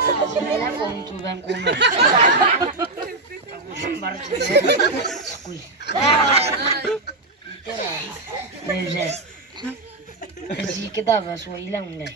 Sinala kung tugang kuno. Ako sambar sila. Skuy. Tira. Neza. Kasi kita ba so ilang ngay.